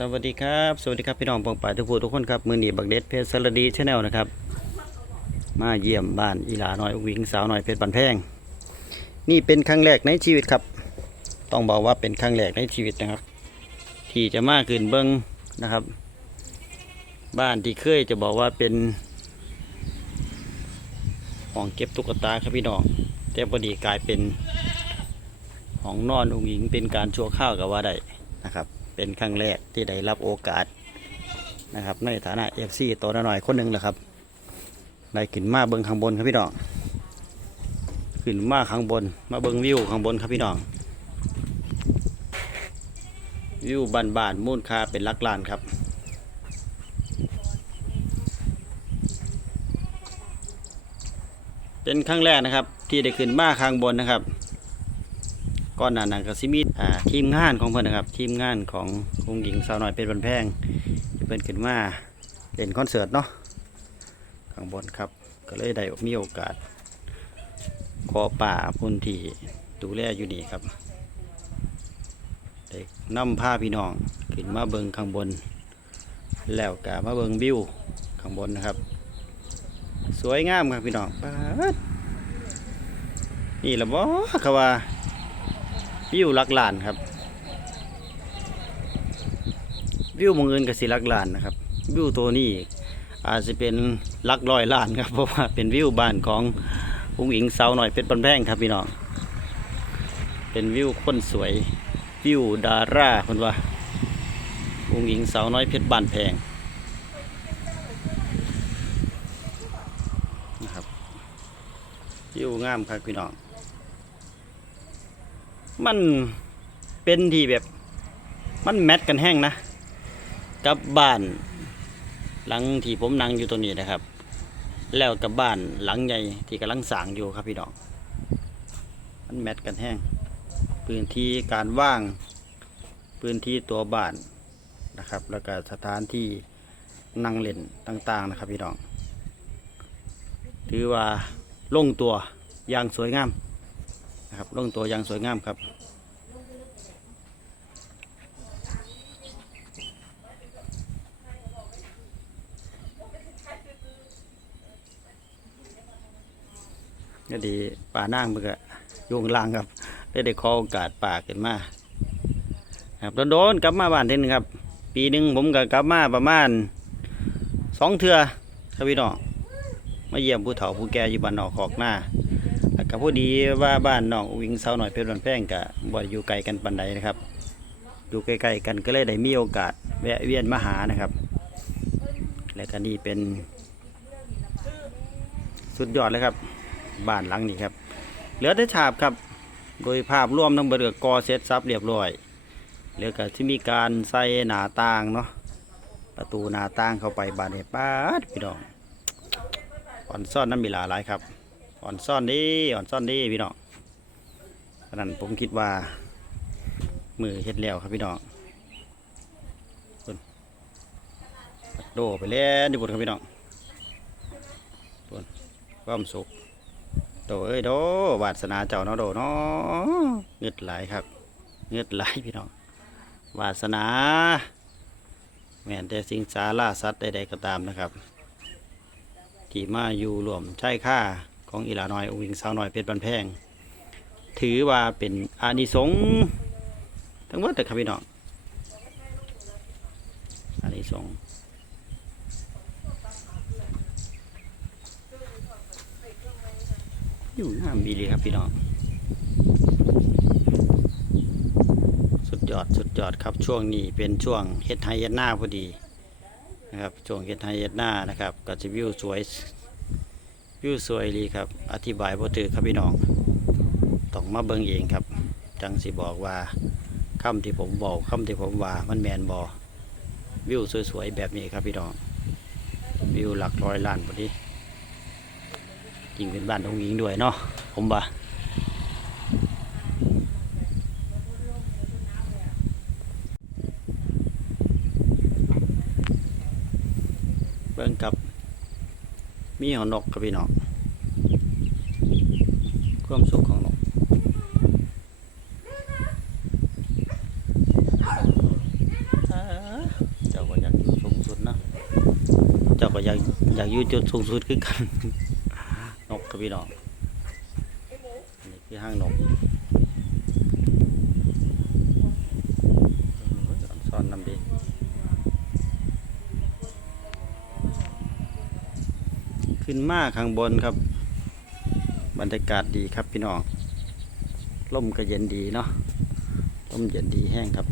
สวัสดีครับ สวัสดีครับพี่น้องปองป่ายทุกผู้ทุกคนครับ มือหนีบักเด็ดเพชรสรดีชาแนลนะครับ มาเยี่ยมบ้านอีหลาน้อยวิงสาวน้อยเพชรบันแพง นี่เป็นครั้งแรกในชีวิตครับ ต้องบอกว่าเป็นครั้งแรกในชีวิตนะครับ ที่จะมาขึ้นเบิ้งนะครับ บ้านที่เคยจะบอกว่าเป็นห้องเก็บตุ๊กตาครับพี่น้อง แต่พอดีกลายเป็นห้องนอนอุ้งอิงเป็นการชั่วข้าวกับว่าได้นะครับ เป็นครั้งแรกที่ได้รับโอกาสนะครับ ในฐานะเอฟซีตัวน้อยคนหนึ่งแหละครับได้ขึ้นมาเบิ้งข้างบนครับพี่น้องขึ้นมาข้างบน มาเบิ้งวิวข้างบนครับพี่น้องวิวบ้านมูลค่าเป็นลักล้านครับเป็นครั้งแรกนะครับ ที่ได้ขึ้นมาข้างบนนะครับ ก่อนหน้านั้นก็สิมีอ่าทีมงานของเพื่อนนะครับทีมงานขององหญิงสาวน้อยเป็นบันแพงที่เพิ่นขึ้นมาเล่นคอนเสิร์ตเนาะข้างบนครับก็เลยได้มีโอกาส ขอป่าพุ่นที่ดูแลอยู่นี่ครับได้นำพาพี่น้องขึ้นมาเบิงข้างบน แล้วก็มาเบิงวิวข้างบนนะครับ สวยงามครับพี่น้องนี่ละบ่เขาว่า วิวลักลานครับ วิวมองเงินกับสิลักลานนะครับ วิวตัวนี้อาจจะเป็นลักร้อยล้านครับเพราะว่าเป็นวิวบ้านของอุ้งอิงสาวหน่อยเพชรบันแพงครับพี่น้องเป็นวิวคนสวยวิวดาราคนว่าอุ้งอิงสาวน้อยเพชรบานแพงนะครับวิวงามครับพี่น้อง มันเป็นที่แบบมันแมทกันแห้งนะ กับบ้านหลังที่ผมนั่งอยู่ตรงนี้นะครับ แล้วกับบ้านหลังใหญ่ที่กำลังสร้างอยู่ครับพี่น้องมันแมทกันแห้งพื้นที่การว่างพื้นที่ตัวบ้านนะครับ แล้วก็สถานที่นั่งเล่นต่างๆนะครับพี่น้อง ถือว่าลงตัวอย่างสวยงาม นะครับลงตัวอย่างสวยงามครับก็ดีป่านั่งเมื่อกโยงลางครับได้ได้ขอโอกาสป่าขึ้นมาครับโดนๆกลับมาบ้านเท่นึงครับ ปีหนึ่งผมก็กลับมาประมาณสองเทือครับพี่น้องมาเยี่ยมผู้เฒ่าผู้แก่อยู่บ้านนอกขอกหน้า แล้วก็พอดีว่าบ้านน้องอุ้งอิงสาหน่อยเพชรบันแพงกับบ่ได้อยู่ไกลกันปันใดนะครับ อยู่ใกล้ๆกันก็เลยได้มีโอกาสแวะเวียนมาหานะครับ และก็นี่เป็น สุดยอดเลยครับ บ้านหลังนี้ครับ เหลือแต่ฉาบครับ โดยภาพรวมทั้งเบดก็กอเสร็จซับเรียบร้อยเหลือก็ที่มีการใส่หน้าต่างเนาะประตูหน้าต่างเข้าไปบ้านนี้ป้าดพี่น้องอ่อนซ่อนน้ำมีหลาหลายครับ อ่อนซ่อนดีอ่อนซ่อนดีพี่น้องเพราะนั้นผมคิดว่า มือเฮ็ดแล้วครับพี่น้องเพิ่นโดไปแล้วนี่บุญครับพี่น้องเพิ่นความสุขโดเอ้ยโดวาสนาเจ้าเนาะโดเนาะเงืดไหลครับเงืดไหลพี่น้องวาสนา แม่นแต่สิงสาราสัตว์ใดๆก็ตามนะครับ ที่มาอยู่รวมใช้ค่า ของอีหลาน้อยองค์หญิงสาวน้อยเพชรบันแพง ถือว่าเป็นอานิสงส์ทั้งหมดเลยครับพี่น้องอานิสงส์อยู่น้ำมีเลยครับพี่น้อง สุดยอดสุดยอดครับช่วงนี้เป็นช่วงเฮ็ดไฮเฮ็ดหน้าพอดีนะครับช่วงเฮ็ดไฮเฮ็ดหน้านะครับก็จะวิวสวย วิวสวยดีครับ อธิบายบ่ถือครับพี่น้องต้องมาเบิ่งเองครับ จังสิบอกว่าคำที่ผมบอกคำที่ผมว่ามันแมนบอวิวสวยๆแบบนี้ครับพี่น้องวิวหลักร้อยล้านพอดีจริงเป็นบ้านของหญิงด้วยเนาะผมว่า มีของนกกับพี่น้องความสุขของนกเจ้าก็อยากอยู่สูงสุดนะเจ้าก็อยากอยากอยู่จุดสูงสุดคือกันนกกับพี่น้องนี่คือห้างนก ขึ้นมาข้างบนครับ บรรยากาศดีครับพี่น้อง ลมก็เย็นดีเนาะ ลมเย็นดีแห้งครับ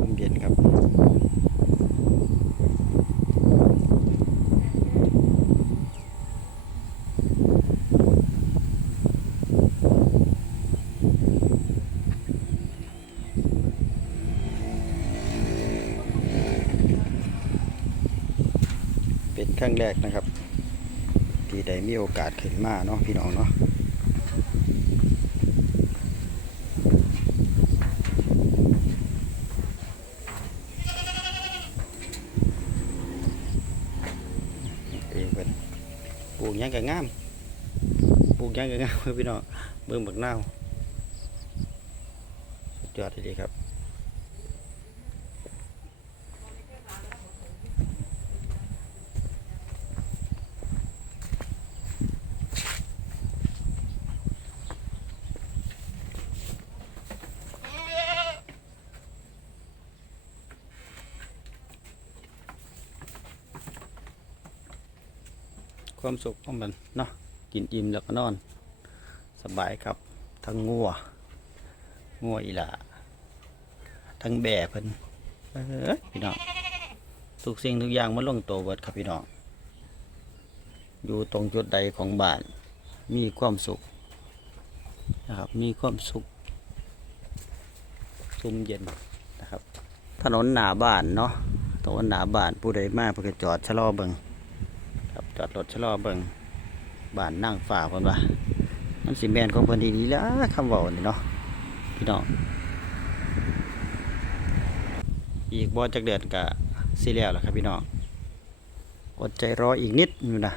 ลมเย็นครับ เป็นครั้งแรกนะครับ ที่ได้มีโอกาสขึ้นมาเนาะพี่น้องเนาะเองเป็นปลูกยังก็งามปลูกยังก็งามพี่น้องเบิ่งบักนาวสุดยอดเลยครับ ความสุขของมันเนาะกินอิ่มแล้วก็นอน สบายครับ ทั้งงัวงัวอีหลาทั้งแบ่เพิ่นพี่น้องทุกสิ่งทุกอย่างมันลงตัวเบิดครับพี่น้องอยู่ตรงจุดใดของบ้าน มีความสุขนะครับมีความสุขซุ่มเย็นนะครับ ถนนหนาบ้านเนาะถนนหนาบ้านผู้ใดมาเพื่อจอดชะลอเบิง จอดรถชะลอเบิงบ้านนั่งฝ่าเพิ่นว่ามันสิแมนของเพิ่นดีๆแล้วคำเว้านี่เนาะพี่น้องอีกบ่จักเดือนก็สิแล้วล่ะครับพี่น้องอดใจรออีกนิดอยู่นะ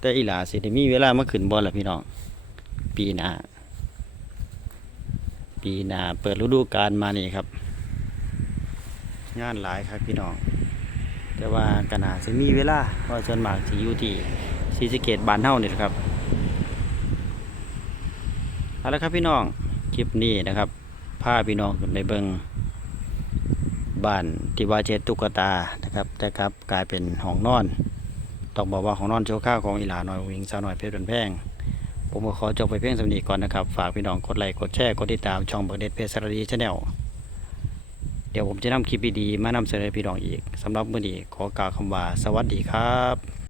แต่อีหลาสิได้มีเวลามาขึ้นบ่ล่ะพี่น้องปีหน้าปีหน้าเปิดฤดูกาลมานี่ครับ งานหลายครับพี่น้อง แต่ว่าก็น่าจะมีเวลาเพราะส่วนมากสิอยู่ที่ศรีสเกดบ้านเฮานี่ครับเอาละครับพี่น้องคลิปนี้นะครับพาพี่น้องขึ้นไปเบิงบ้านที่ว่าเจตุกตานะครับแต่ครับกลายเป็นห้องนอน ต้องบอกว่าห้องนอนโชว์ข้าวของอีหลาหน่อยวิงสาวหน่อยเพชรเป็นแพงผมก็ขอจบไปเพียงสำนีก่อนนะครับ ฝากพี่น้องกดไลค์กดแชร์กดติดตามช่องเบิร์ดเดเพชรสารดีชาแนล เดี๋ยวผมจะนำคลิปดีๆมานำเสนอพี่น้องอีกสำหรับมื้อนี้ขอกล่าวคำว่าสวัสดีครับ